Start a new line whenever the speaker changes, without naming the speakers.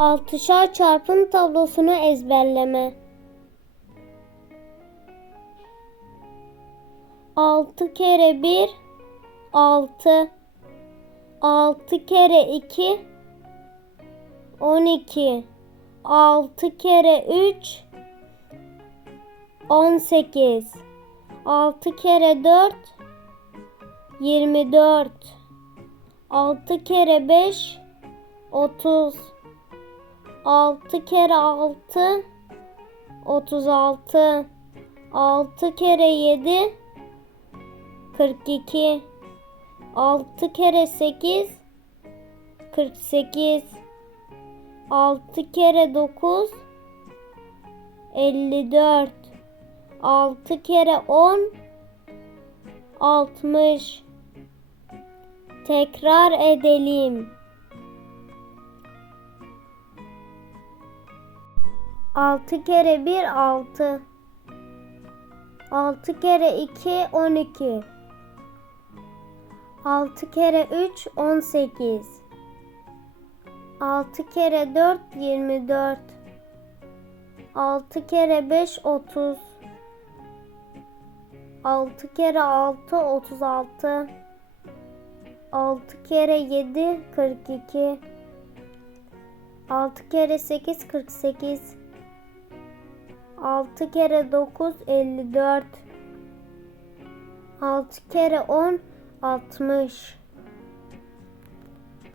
Altışar çarpım tablosunu ezberleme. Altı kere bir, altı. Altı kere iki, on iki. Altı kere üç, on sekiz. Altı kere dört, yirmi dört. Altı kere beş, otuz. Altı kere altı, otuz altı. Altı kere yedi, kırk iki. Altı kere sekiz, kırk sekiz. Altı kere dokuz, elli dört. Altı kere on, altmış. Tekrar edelim. Altı kere bir altı. Altı kere iki on iki. Altı kere üç on sekiz. Altı kere dört yirmi dört. Altı kere beş otuz. Altı kere altı otuz altı. Altı kere yedi kırk iki. Altı kere sekiz kırk sekiz. Altı kere dokuz elli dört. Altı kere on altmış.